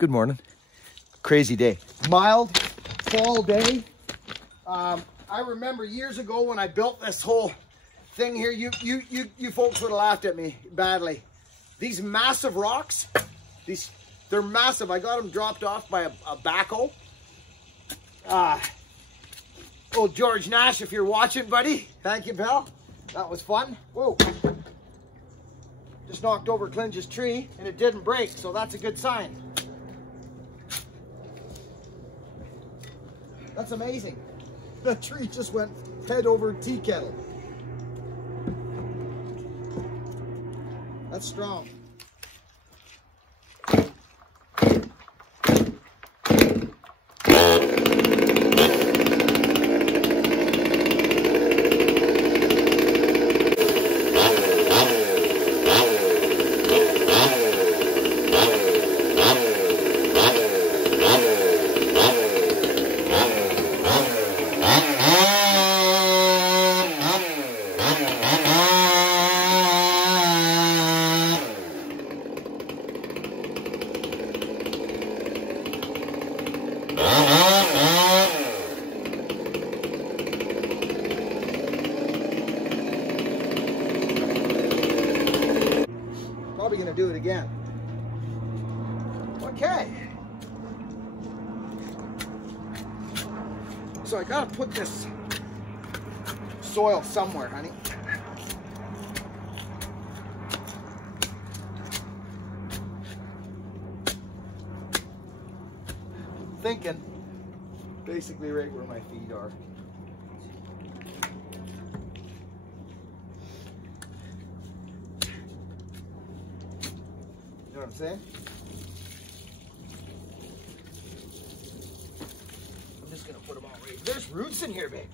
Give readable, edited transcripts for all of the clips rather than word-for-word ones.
Good morning. Crazy day. Mild fall day. I remember years ago when I built this whole thing here, you folks would have laughed at me badly. These massive rocks, they're massive. I got them dropped off by a backhoe. Old George Nash, if you're watching, buddy. Thank you, pal. That was fun. Whoa. Just knocked over Clinch's tree and it didn't break, so that's a good sign. That's amazing. The tree just went head over tea kettle. That's strong. Probably gonna do it again. Okay. So I gotta put this soil somewhere, honey. Thinking basically right where my feet are. You know what I'm saying? I'm just gonna put them all right. There's roots in here, baby.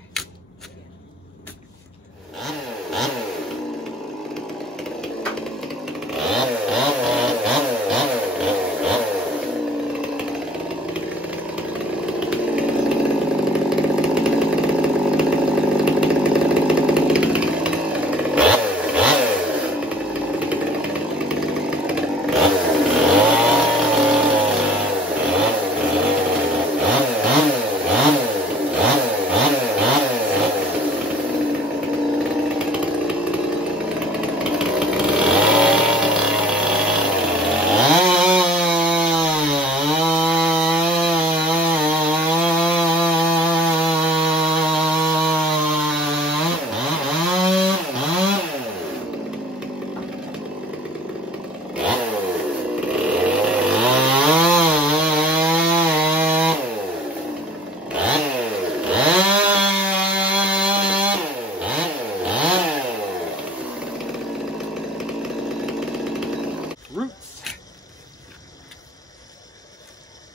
Roots.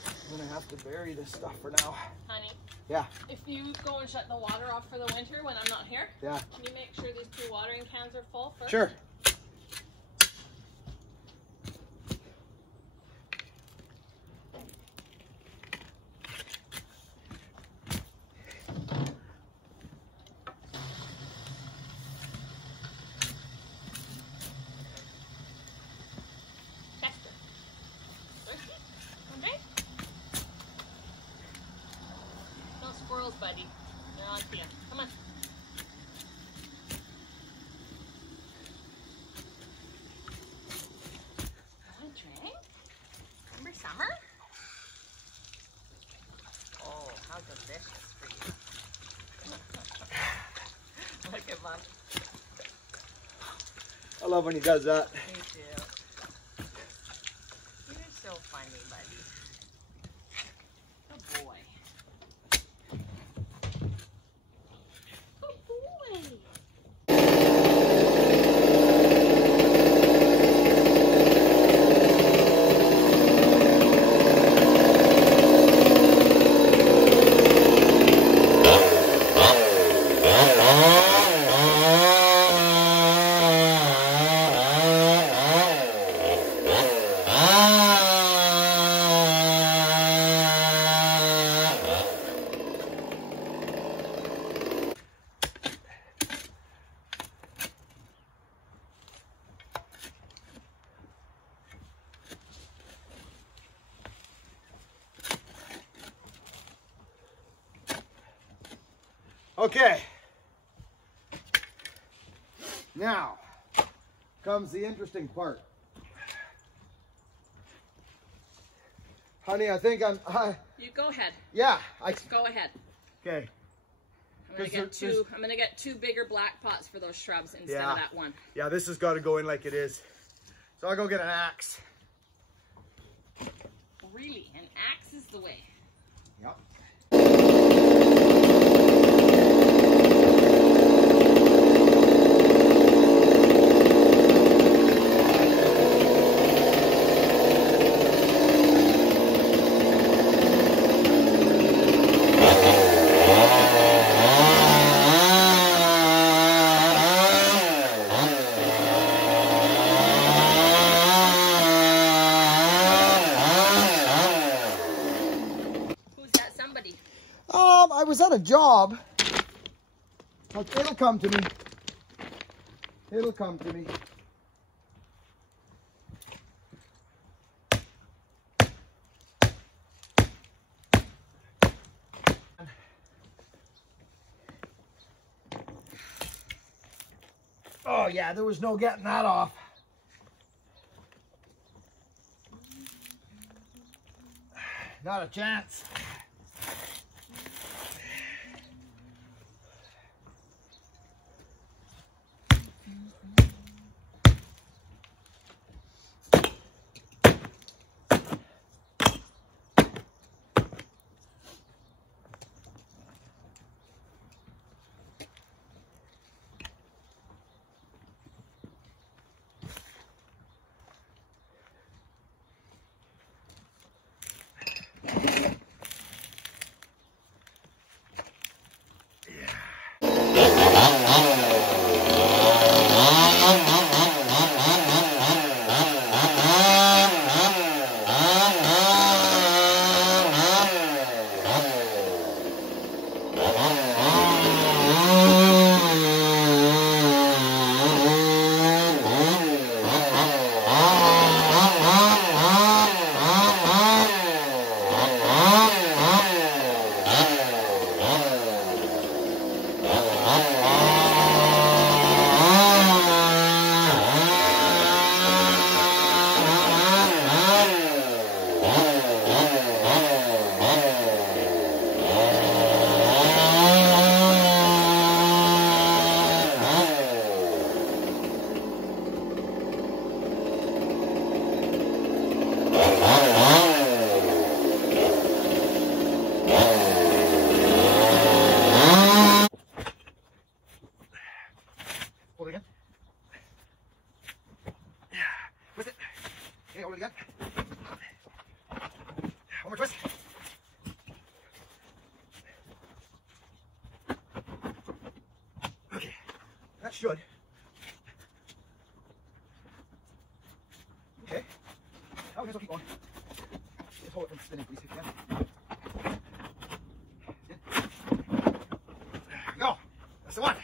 I'm gonna have to bury this stuff for now. Honey. Yeah. If you go and shut the water off for the winter when I'm not here, Yeah. can you make sure these 2 watering cans are full first? Sure. No squirrels, buddy. They're on to you. Come on. Want a drink? Remember summer? Oh, how delicious for you. Look at Mom. I love when he does that. Me too. You're so funny, buddy. Good boy. Good boy. Okay. Now comes the interesting part. Honey, I think You go ahead. Yeah, Go ahead. Okay. I'm gonna get two bigger black pots for those shrubs instead of that one. Yeah, this has got to go in like it is. So I'll go get an axe. Really, an axe is the way. Yep. I was at a job. It'll come to me. It'll come to me. Oh yeah, there was no getting that off. Not a chance. Hold it again. Twist it. Okay, hold it again. One more twist. Okay, that should. Okay. Now we just keep going. Just hold it from spinning, please, if you can. There we go. That's the one.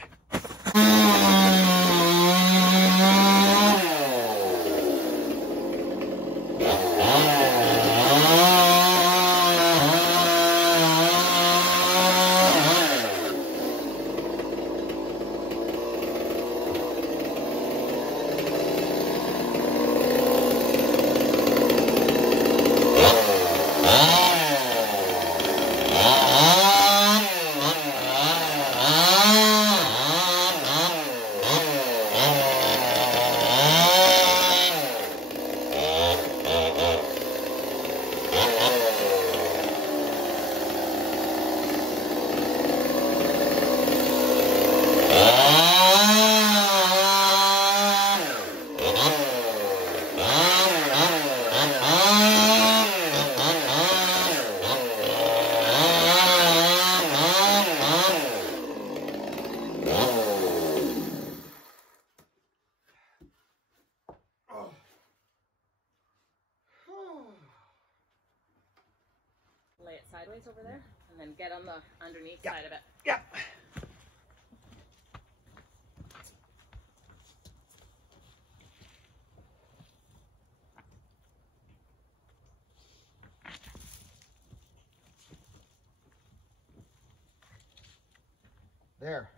Lay it sideways over there, and then get on the underneath side of it. Yeah. there.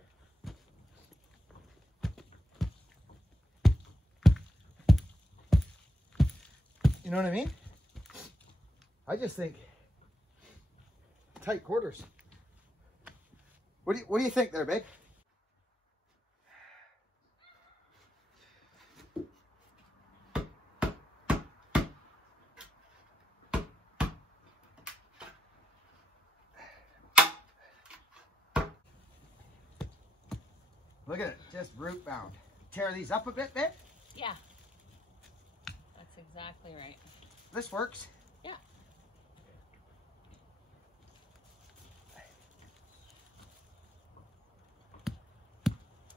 You know what I mean? I just think tight quarters. What do you think there, babe? Look at it, just root bound. Tear these up a bit, babe? Yeah. That's exactly right. This works. Yeah.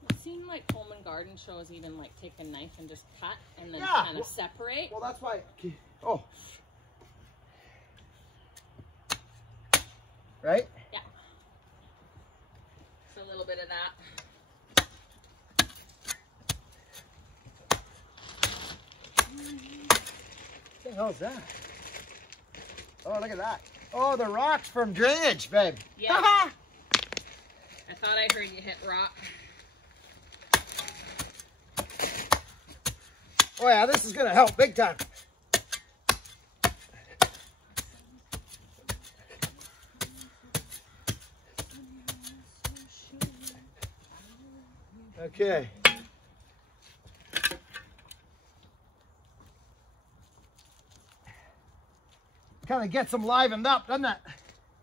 I've seen like home and garden shows even like take a knife and just cut and then kind of separate. Well, that's why. Oh. Right? Yeah. Just a little bit of that. What the hell is that? Oh, look at that. Oh, the rocks from drainage, babe. Yeah. I thought I heard you hit rock. Oh yeah, this is gonna help big time. Okay. Kind of gets them livened up, doesn't it?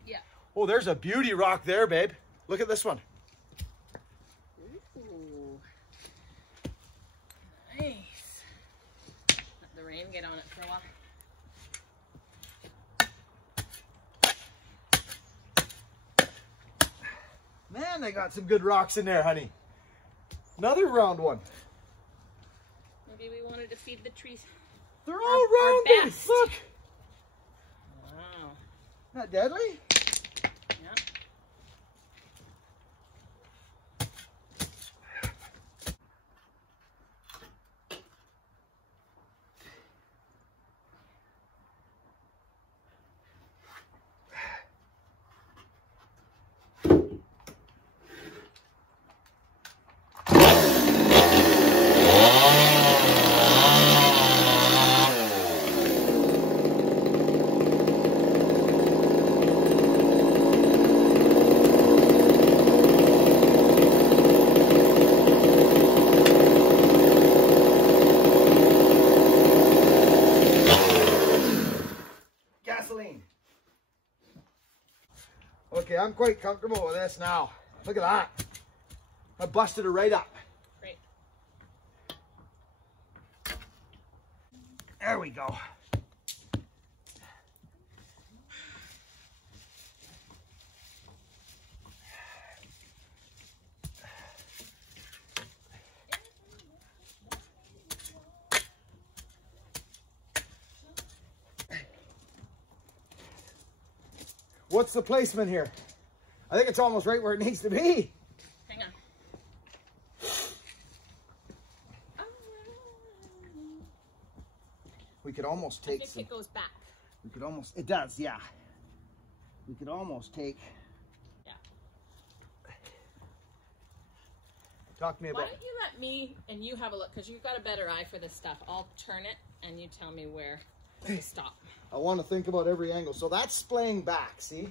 Yeah. Oh, there's a beauty rock there, babe. Look at this one. Ooh. Nice. Let the rain get on it for a while. Man, they got some good rocks in there, honey. Another round one. Maybe we wanted to feed the trees. They're all rounded. Look. Wow. Not deadly? Yeah. Okay, I'm quite comfortable with this now. Look at that. I busted it right up. Great. There we go. What's the placement here? I think it's almost right where it needs to be. Hang on. We could almost take I think it goes back. We could almost, it does, yeah. We could almost take. Yeah. Talk to me about. Why don't you let me and you have a look, because you've got a better eye for this stuff. I'll turn it and you tell me where to stop. I want to think about every angle. So that's splaying back, see?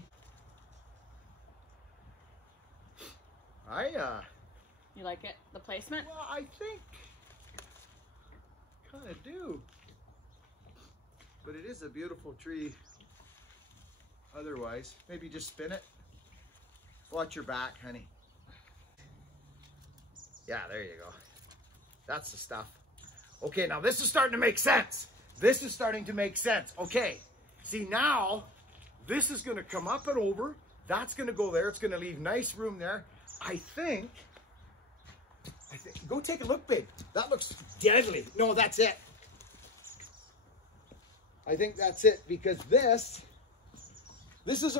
You like it, the placement? Well, I think kind of do. But it is a beautiful tree otherwise. Maybe just spin it. Watch your back, honey. Yeah, there you go. That's the stuff. Okay, now this is starting to make sense. This is starting to make sense. Okay, see now, this is gonna come up and over. That's gonna go there. It's gonna leave nice room there. I think, go take a look, babe. That looks deadly. No, that's it. I think that's it, because this is a...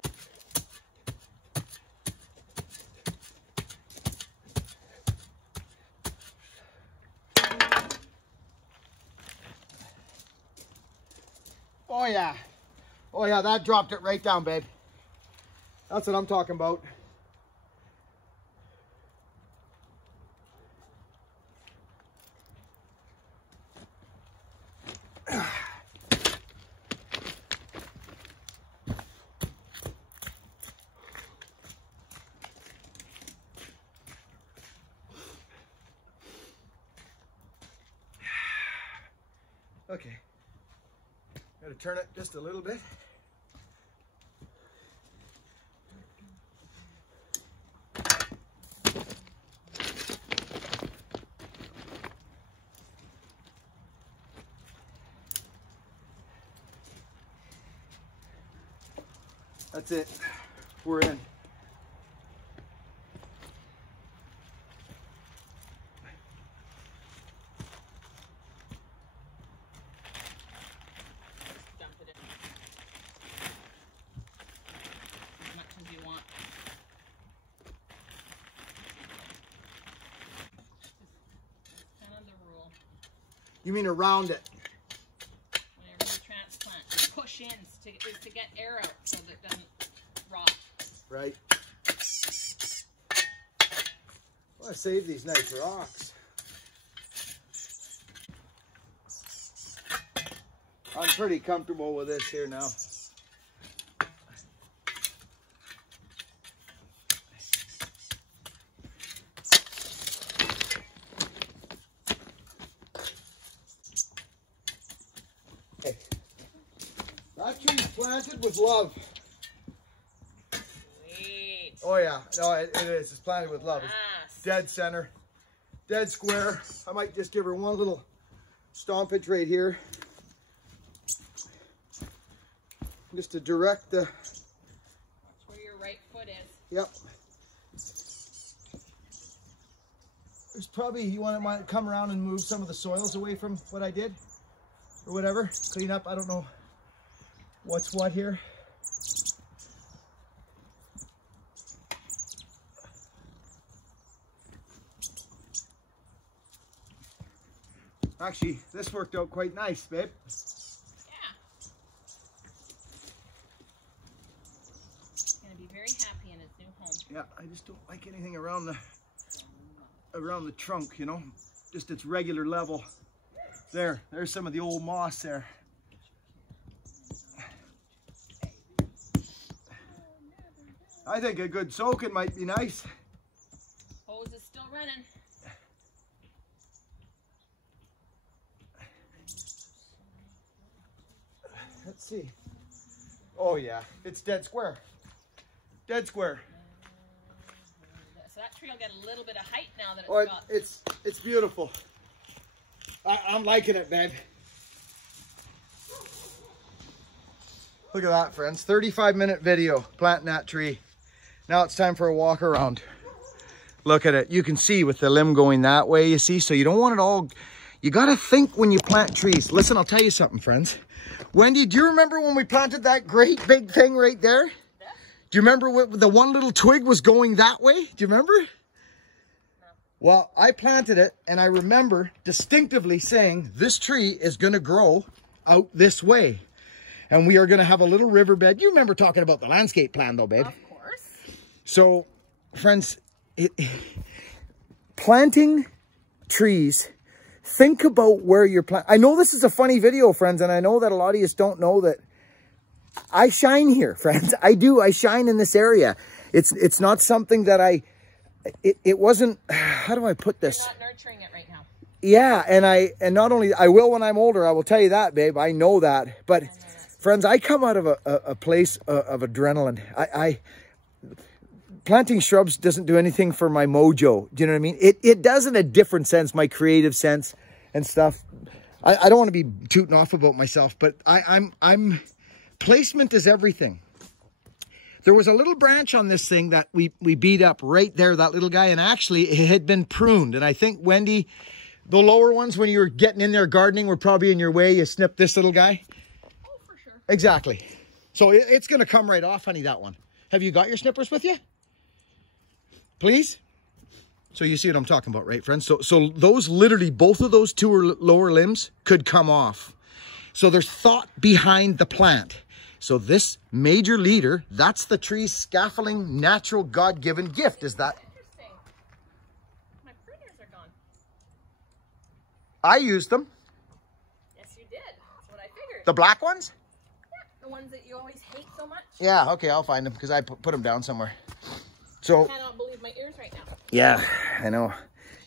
Oh yeah. Oh yeah, that dropped it right down, babe. That's what I'm talking about. Okay. Gotta turn it just a little bit. That's it. We're in. Dump it in. As much as you want. That's kind of the rule. You mean around it? Whenever you transplant, push in to get air out so that it doesn't rot. Right. I want to save these nice rocks. I'm pretty comfortable with this here now. Hey, that tree's planted with love. Sweet. Oh yeah, no, it is. It's planted with love. It's Yes. dead center, dead square. I might just give her one little stompage right here, just to direct the. That's where your right foot is. Yep. There's probably, you want to come around and move some of the soils away from what I did, or whatever. Clean up. I don't know what's what here. Actually, this worked out quite nice, babe. Yeah. He's gonna be very happy in his new home. Yeah, I just don't like anything around the trunk, you know, just its regular level. There's some of the old moss there. I think a good soaking might be nice. Hose is still running. Let's see. Oh yeah, it's dead square. Dead square. So that tree will get a little bit of height now that it's Oh, got. it's beautiful. I'm liking it, babe. Look at that, friends. 35-minute video planting that tree. Now it's time for a walk around. Look at it. You can see with the limb going that way, you see? So you don't want it all. You got to think when you plant trees. Listen, I'll tell you something, friends. Wendy, do you remember when we planted that great big thing right there? Yeah. Do you remember what the one little twig was going that way? Do you remember? No. Well, I planted it, and I remember distinctively saying, this tree is going to grow out this way. And we are going to have a little riverbed. You remember talking about the landscape plan, though, babe? Of course. So, friends, planting trees, think about where you're planting. I know this is a funny video, friends, and I know that a lot of you don't know that I shine here, friends. I do. I shine in this area. It's not something that it wasn't, how do I put this? You're not nurturing it right now. Yeah, and not only, I will when I'm older, I will tell you that, babe. I know that. But, friends, I come out of a place of adrenaline. Planting shrubs doesn't do anything for my mojo. Do you know what I mean? It does in a different sense, my creative sense and stuff. I don't want to be tooting off about myself, but I'm placement is everything. There was a little branch on this thing that we beat up right there, that little guy, and actually it had been pruned. And I think, Wendy, the lower ones, when you were getting in there gardening, were probably in your way. You snipped this little guy. Oh, for sure. Exactly. So it's going to come right off, honey, that one. Have you got your snippers with you? Please? So you see what I'm talking about, right, friends? So those literally, both of those two lower limbs could come off. So there's thought behind the plant. So this major leader, that's the tree's scaffolding, natural, God-given gift, is that? Interesting. My pruners are gone. I used them. Yes, you did. That's what I figured. The black ones? Yeah, the ones that you always hate so much. Yeah, okay, I'll find them because I put them down somewhere. So, I cannot believe my ears right now. yeah, I know. You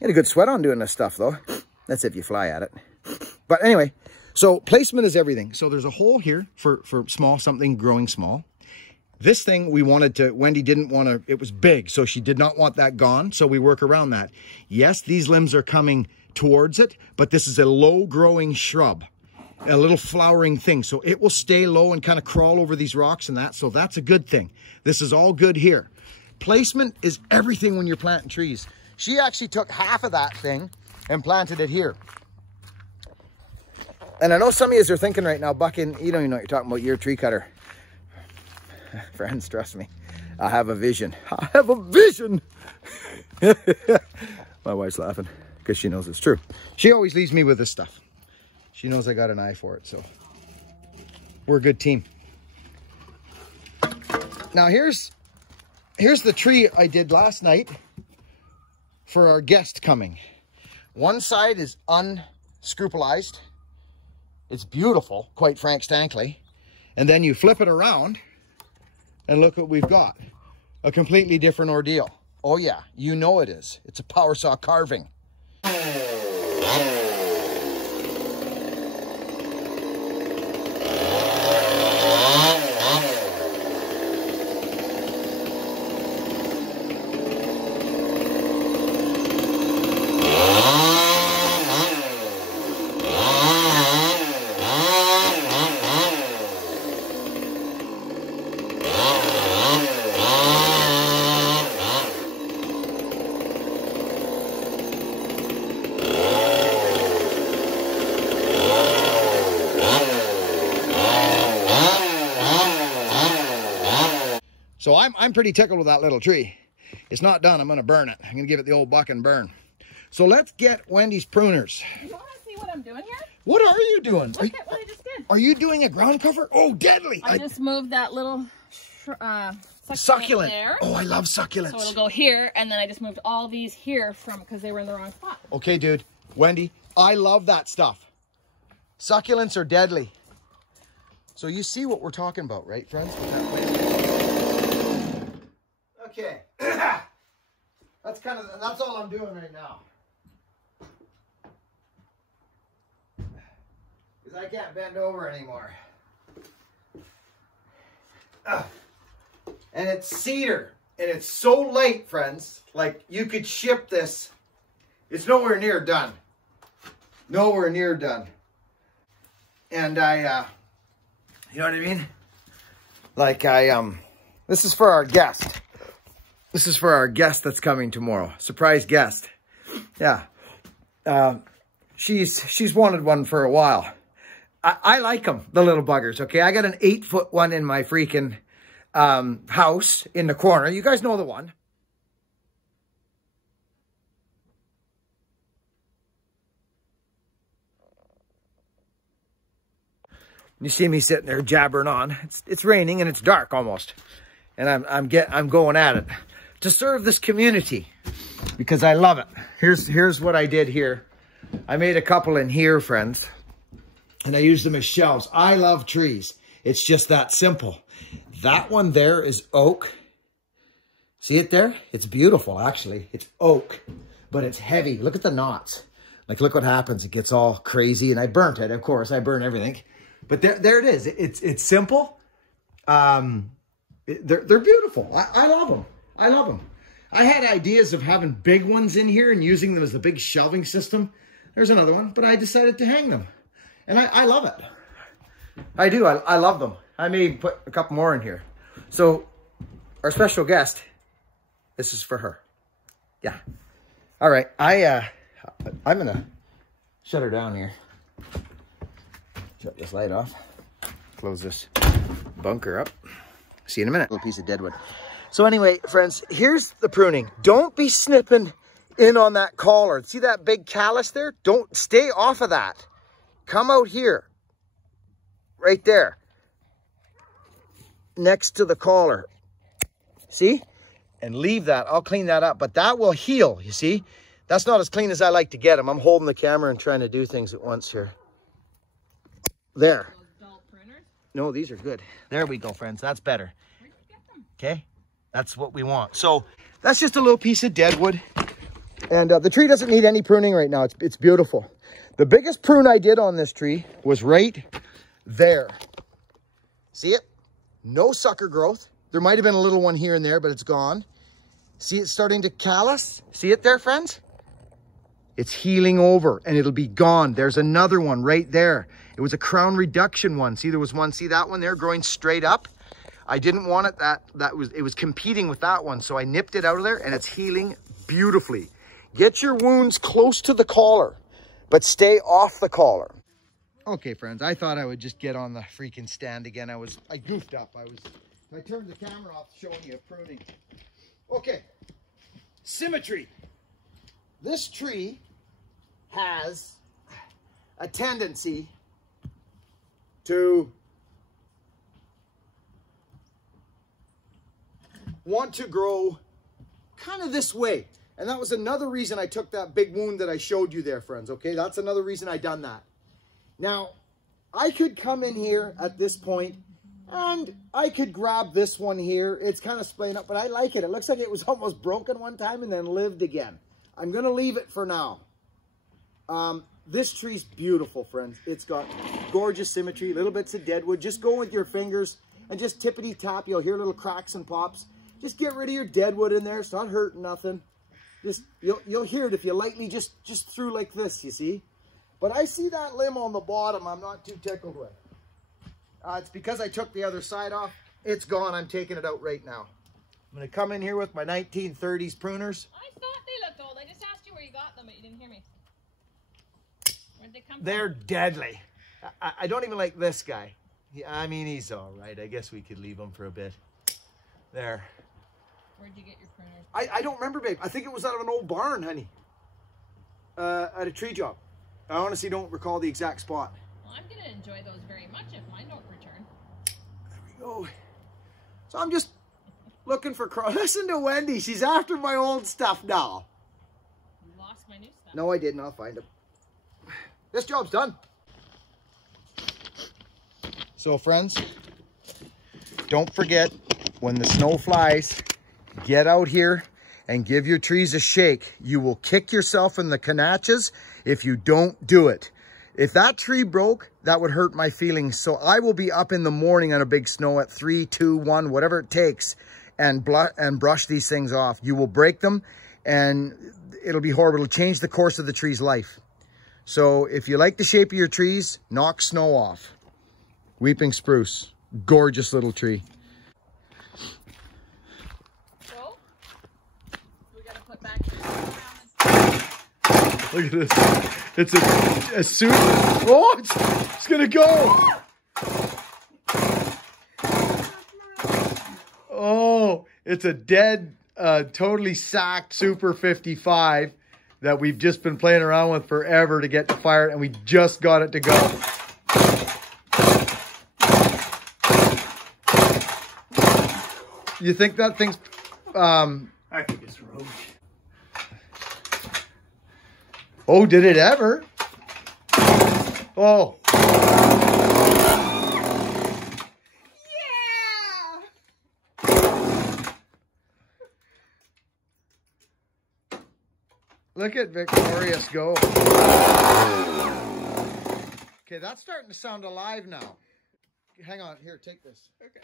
had a good sweat on doing this stuff, though. That's if you fly at it. But anyway, So placement is everything. So there's a hole here for small, something growing small. This thing we wanted to, Wendy didn't want to, it was big, so she did not want that gone, so we work around that. Yes, these limbs are coming towards it, but this is a low-growing shrub, a little flowering thing, so it will stay low and kind of crawl over these rocks and that, so that's a good thing. This is all good here. Placement is everything when you're planting trees. She actually took half of that thing and planted it here. And I know some of you are thinking right now, Bucking, you don't even know what you're talking about, you're a tree cutter. Friends, trust me, I have a vision. I have a vision. My wife's laughing because she knows it's true. She always leaves me with this stuff. She knows I got an eye for it, so we're a good team. Now here's the tree I did last night for our guest coming. One side is unscrupulized. It's beautiful, quite frankly. And then you flip it around and look what we've got. A completely different ordeal. Oh yeah, you know it is. It's a power saw carving. So I'm pretty tickled with that little tree. It's not done. I'm going to burn it. I'm going to give it the old buck and burn. So let's get Wendy's pruners. You want to see what I'm doing here? What are you doing? Look at what I just did. Are you doing a ground cover? Oh, deadly. I just moved that little succulent there. Oh, I love succulents. So it'll go here, and then I just moved all these here because they were in the wrong spot. Okay, dude. Wendy, I love that stuff. Succulents are deadly. So you see what we're talking about, right, friends? Okay. That's all I'm doing right now. Because I can't bend over anymore. And it's cedar. And it's so light, friends. Like, you could ship this. It's nowhere near done. Nowhere near done. And you know what I mean? Like this is for our guest. This is for our guest that's coming tomorrow. Surprise guest. Yeah. She's wanted one for a while. I like them, the little buggers, okay? I got an 8-foot one in my freaking house in the corner. You guys know the one. You see me sitting there jabbering on. It's raining and it's dark almost. And I'm going at it to serve this community because I love it. Here's what I did here. I made a couple in here, friends, and I used them as shelves. I love trees. It's just that simple. That one there is oak. See it there? It's beautiful, actually. It's oak, but it's heavy. Look at the knots. Like, look what happens. It gets all crazy, and I burnt it, of course. I burn everything. But there it is. It's simple. They're beautiful. I love them. I love them. I had ideas of having big ones in here and using them as the big shelving system. There's another one, but I decided to hang them. And I love it. I do. I love them. I may put a couple more in here. So our special guest, this is for her. Yeah. All right. I'm going to shut her down here. Shut this light off. Close this bunker up. See you in a minute. A little piece of deadwood. So anyway, friends, here's the pruning. Don't be snipping in on that collar. See that big callus there? Don't stay off of that. Come out here. Right there. Next to the collar. See? And leave that. I'll clean that up. But that will heal, you see? That's not as clean as I like to get them. I'm holding the camera and trying to do things at once here. There. Those dull pruners? No, these are good. There we go, friends. That's better. Where'd you get them? Okay? That's what we want. So that's just a little piece of deadwood. And the tree doesn't need any pruning right now. It's beautiful. The biggest prune I did on this tree was right there. See it? No sucker growth. There might have been a little one here and there, but it's gone. See it starting to callus? See it there, friends? It's healing over and it'll be gone. There's another one right there. It was a crown reduction one. See, there was one. See that one there growing straight up? I didn't want it it was competing with that one. So I nipped it out of there and it's healing beautifully. Get your wounds close to the collar, but stay off the collar. Okay, friends, I thought I would just get on the freaking stand again. I goofed up. I turned the camera off showing you pruning. Okay, symmetry. This tree has a tendency to want to grow kind of this way. And that was another reason I took that big wound that I showed you there, friends. Okay, that's another reason I done that. Now, I could come in here at this point and I could grab this one here. It's kind of splaying up, but I like it. It looks like it was almost broken one time and then lived again. I'm going to leave it for now. This tree's beautiful, friends. It's got gorgeous symmetry, little bits of deadwood. Just go with your fingers and just tippity tap. You'll hear little cracks and pops. Just get rid of your deadwood in there. It's not hurting nothing. Just you'll hear it if you lightly just through like this, you see. But I see that limb on the bottom I'm not too tickled with. It's because I took the other side off. It's gone. I'm taking it out right now. I'm going to come in here with my 1930s pruners. I thought they looked old. I just asked you where you got them, but you didn't hear me. Where'd they come from? They're deadly. I don't even like this guy. I mean, he's all right. I guess we could leave him for a bit. There. Where'd you get your pruners? I don't remember, babe. I think it was out of an old barn, honey. At a tree job. I honestly don't recall the exact spot. Well, I'm going to enjoy those very much if mine don't return. There we go. So I'm just looking for Listen to Wendy. She's after my old stuff now. You lost my new stuff. No, I didn't. I'll find him. This job's done. So, friends, don't forget, when the snow flies, get out here and give your trees a shake. You will kick yourself in the canachas if you don't do it. If that tree broke, that would hurt my feelings. So I will be up in the morning on a big snow at 3, 2, 1, whatever it takes, and brush these things off. You will break them and it'll be horrible. It'll change the course of the tree's life. So if you like the shape of your trees, knock snow off. Weeping spruce, gorgeous little tree. So, we gotta put back the Look at this. It's a suit. Oh, it's gonna go. Oh, it's a dead, totally sacked Super 55 that we've just been playing around with forever to get to fire, and we just got it to go. You think that thing's, I think it's roach. Oh, did it ever? Oh. Look at Victorious go. Okay, that's starting to sound alive now. Hang on, here, take this. Okay.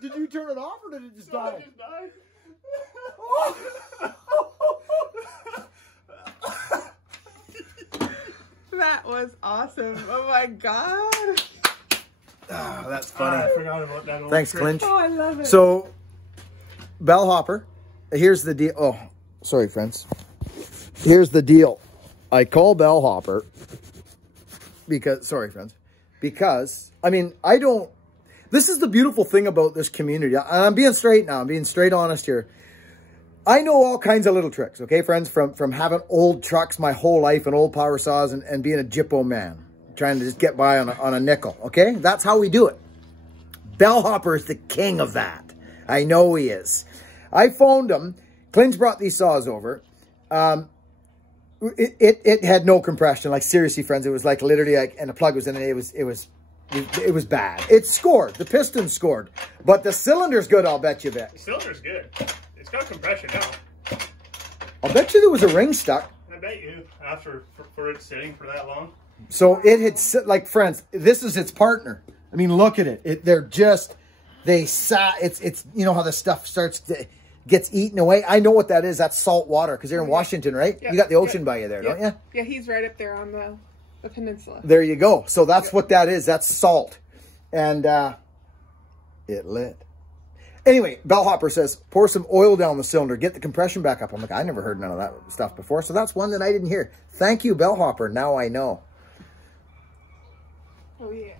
Did you turn it off or did it just die? It just died. That was awesome. Oh my god. Oh, that's funny. I forgot about that old Thanks, trick. Clinch. Oh, I love it. So, bellhopper, here's the deal. Oh, sorry, friends. Here's the deal. I call bellhopper because, sorry, friends, because, I mean, I don't, This is the beautiful thing about this community. And I'm being straight now. I'm being straight honest here. I know all kinds of little tricks, okay, friends, from having old trucks my whole life and old power saws and being a Jippo man, trying to just get by on a nickel, okay? That's how we do it. Bellhopper is the king of that. I know he is. I phoned him. Clint's brought these saws over. It had no compression. Like, seriously, friends, it was like literally like, and the plug was in it. It was bad. It scored. The piston scored. But the cylinder's good, I'll bet you, Vic. The cylinder's good. It's got compression now. I'll bet you there was a ring stuck. I bet you, after for it sitting for that long. So it had, like, friends, this is its partner. I mean, look at it. It's, you know how the stuff gets eaten away? I know what that is. That's salt water, because they're in Washington, right? Yep. You got the ocean by you there, Yep. don't you? Yeah, he's right up there on the peninsula. There you go. So that's what that is. That's salt. And it lit. Anyway, Bellhopper says, pour some oil down the cylinder, get the compression back up. I'm like, I never heard none of that stuff before. So that's one that I didn't hear. Thank you, Bellhopper. Now I know. Oh, yeah.